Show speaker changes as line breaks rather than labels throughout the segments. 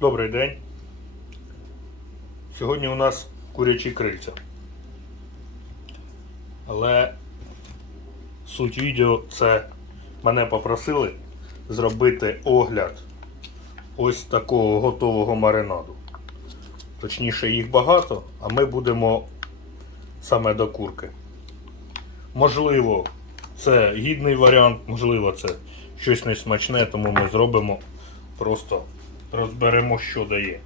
Добрий день. Сьогодні у нас курячі крильця. Але суть відео це мене попросили зробити огляд ось такого готового маринаду. Точніше, їх багато, а ми будемо саме до курки. Можливо, це гідний варіант, можливо, це щось несмачне, тому ми зробимо просто розберемо, що дає.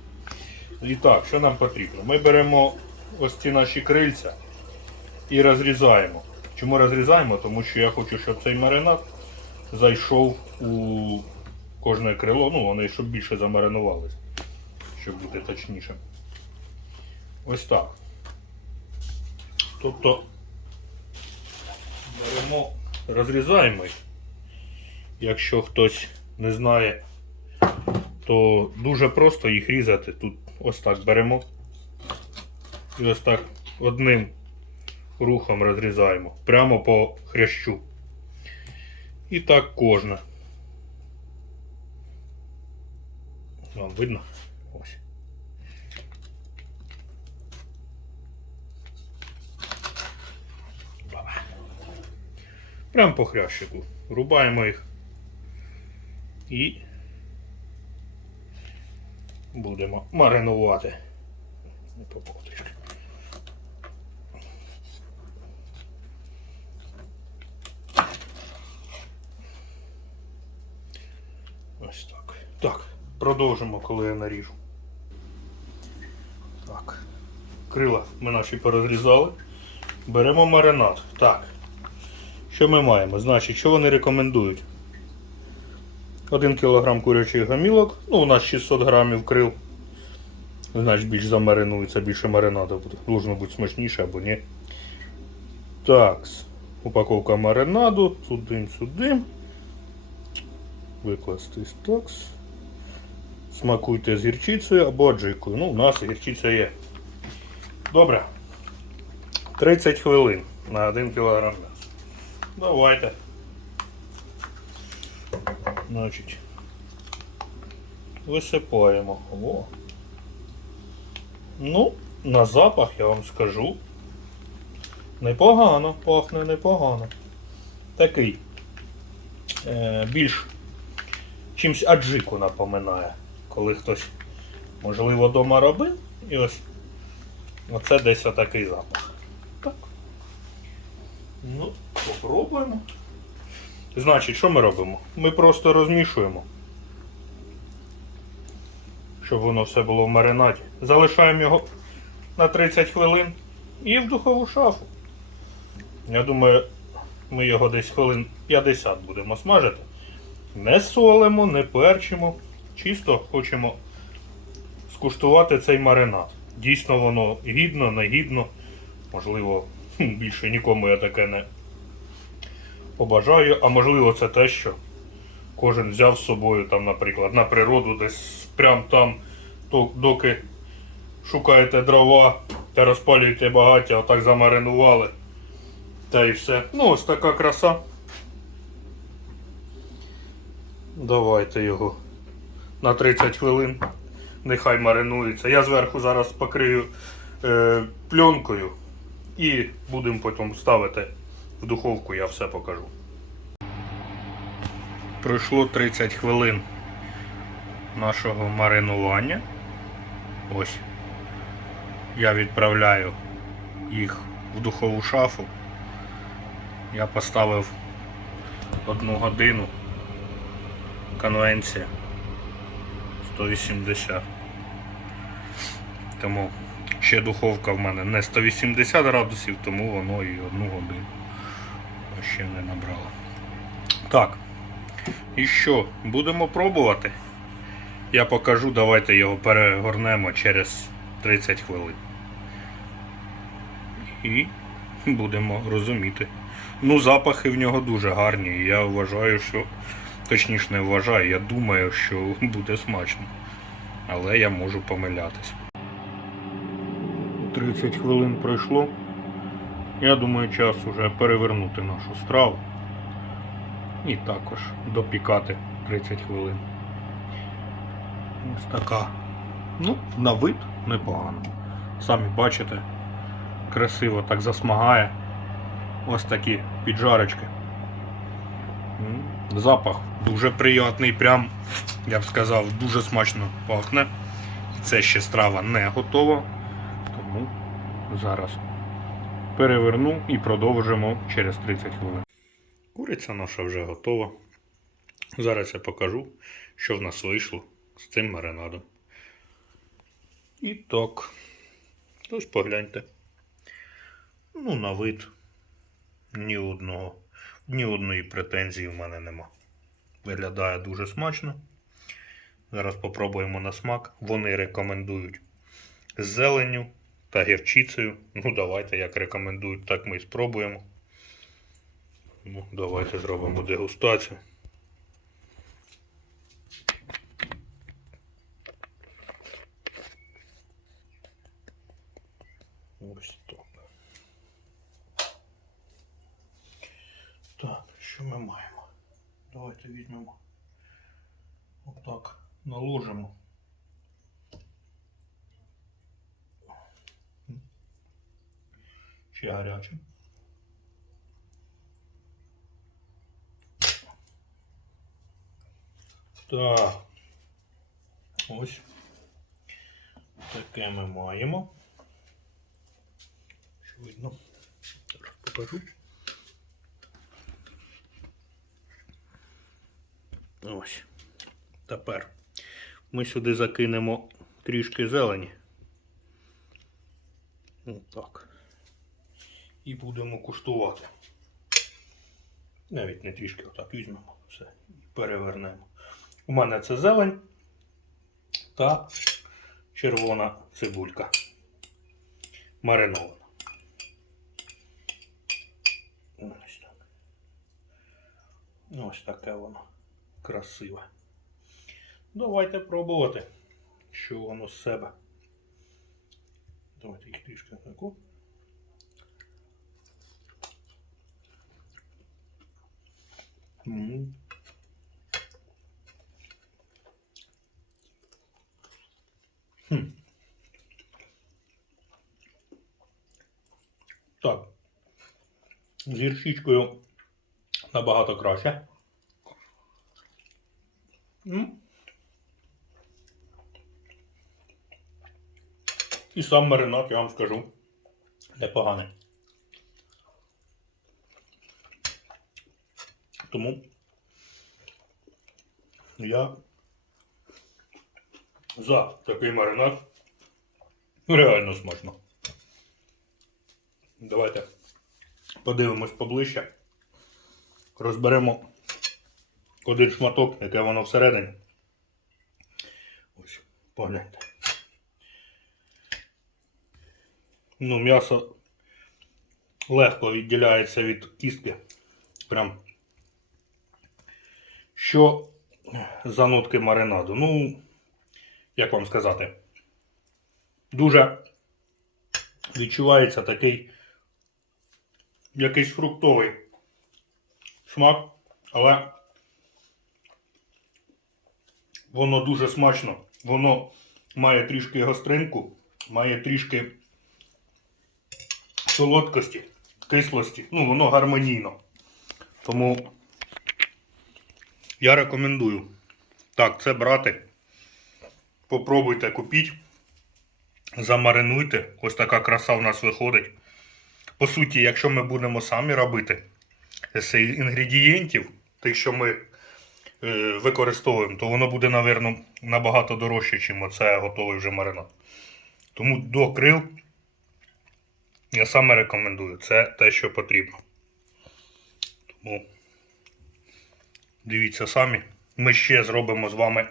І так, що нам потрібно? Ми беремо ось ці наші крильця і розрізаємо. Чому розрізаємо? Тому що я хочу, щоб цей маринад зайшов у кожне крило, ну вони щоб більше замаринувалися, щоб бути точнішим. Ось так. Тобто беремо, розрізаємо їх. Якщо хтось не знає, то дуже просто їх різати. Тут ось так беремо. І ось так одним рухом розрізаємо. Прямо по хрящу. І так кожна. Вам видно? Ось. Прямо по хрящику. Рубаємо їх. І будемо маринувати. Не попав. Ось так. Так, продовжимо, коли я наріжу. Так. Крила ми наші порозрізали. Беремо маринад. Так. Що ми маємо? Значить, що вони рекомендують? 1 кг курячих гамілок. Ну, у нас 600 грамів крил. Значить, більш замаринується, більше маринаду буде. Должно бути смачніше або ні. Так. Упаковка маринаду. Туди, сюди. Викласти такс. Смакуйте з гірчицею або аджикою. Ну, у нас гірчиця є. Добре. 30 хвилин на 1 кг. Давайте. Значить, висипаємо. О. Ну, на запах я вам скажу. Непогано, пахне непогано. Такий. Е, більш чимсь аджику напоминає. Коли хтось, можливо, вдома робив. І ось оце десь отакий запах. Так. Ну, попробуємо. Значить, що ми робимо? Ми просто розмішуємо, щоб воно все було в маринаді. Залишаємо його на 30 хвилин і в духову шафу. Я думаю, ми його десь хвилин 50 будемо смажити. Не солимо, не перчимо. Чисто хочемо скуштувати цей маринад. Дійсно, воно гідно, негідно. Можливо, більше нікому я таке не побажаю, а можливо це те, що кожен взяв з собою, там, наприклад, на природу, десь прям там, то, доки шукаєте дрова та розпалюєте багаття, отак замаринували. Та і все. Ну, ось така краса. Давайте його на 30 хвилин. Нехай маринується. Я зверху зараз покрию е, пленкою і будемо потім ставити в духовку, я все покажу. Пройшло 30 хвилин нашого маринування. Ось. Я відправляю їх в духову шафу. Я поставив одну годину. Конвенція 180. Тому ще духовка в мене не 180 градусів, тому воно і одну годину ще не набрало. Так. І що? Будемо пробувати. Я покажу, давайте його перегорнемо через 30 хвилин. І будемо розуміти. Ну, запахи в нього дуже гарні. Я вважаю, що. Точніше не вважаю, я думаю, що буде смачно. Але я можу помилятись. 30 хвилин пройшло. Я думаю, час уже перевернути нашу страву. І також допікати 30 хвилин. Ось така Ну, на вид непогано. Самі бачите, красиво так засмагає. Ось такі піджарочки. Запах дуже приятний, прям, я б сказав, дуже смачно пахне. Це ще страва не готова. Тому зараз переверну і продовжимо через 30 хвилин. Куриця наша вже готова. Зараз я покажу, що в нас вийшло з цим маринадом. І так. Ось погляньте. Ну, на вид ні одного, ні одної претензії в мене нема. Виглядає дуже смачно. Зараз попробуємо на смак. Вони рекомендують з зеленню та гірчицею. Ну, давайте, як рекомендують, так ми і спробуємо. Ну, давайте зробимо дегустацію. Ось так. Так, що ми маємо? Давайте візьмемо. Отак. Наложимо. Ще гаряче. Так. Ось. Таке ми маємо. Що видно? Зараз покажу. Ось. Тепер ми сюди закинемо трішки зелені. Отак. І будемо куштувати. Навіть не трішки отак візьмемо все і перевернемо. У мене це зелень та червона цибулька. Маринована. Ось так. Ось таке воно красиве. Давайте пробувати, що воно з себе. Давайте їх трішки таку. Хм. Так. З гірчичкою набагато краще. М. І сам маринад, я вам скажу, непоганий. Тому я за такий маринад. Реально смачно. Давайте подивимось поближче. Розберемо один шматок, яке воно всередині. Ось, погляньте. Ну, м'ясо легко відділяється від кістки. Прям. Що за нотки маринаду? Ну, як вам сказати, дуже відчувається такий якийсь фруктовий смак, але воно дуже смачно. Воно має трішки гостринку, має трішки солодкості, кислості. Ну, воно гармонійно. Тому я рекомендую так, це брати. Попробуйте купіть. Замаринуйте. Ось така краса в нас виходить. По суті, якщо ми будемо самі робити з інгредієнтів, тих, що ми е, використовуємо, то воно буде, напевно, набагато дорожче, ніж оце готовий вже маринад. Тому до крил я саме рекомендую. Це те, що потрібно. Тому дивіться самі. Ми ще зробимо з вами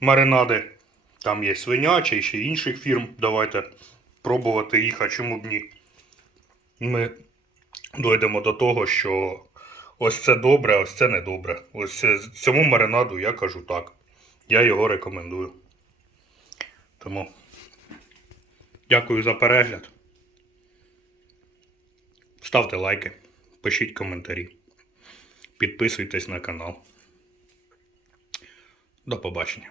маринади. Там є свинячі, ще інших фірм. Давайте пробувати їх, а чому б ні. Ми дойдемо до того, що ось це добре, а ось це не добре. Ось цьому маринаду я кажу так. Я його рекомендую. Тому дякую за перегляд. Ставте лайки, пишіть коментарі, підписуйтесь на канал. До побачення.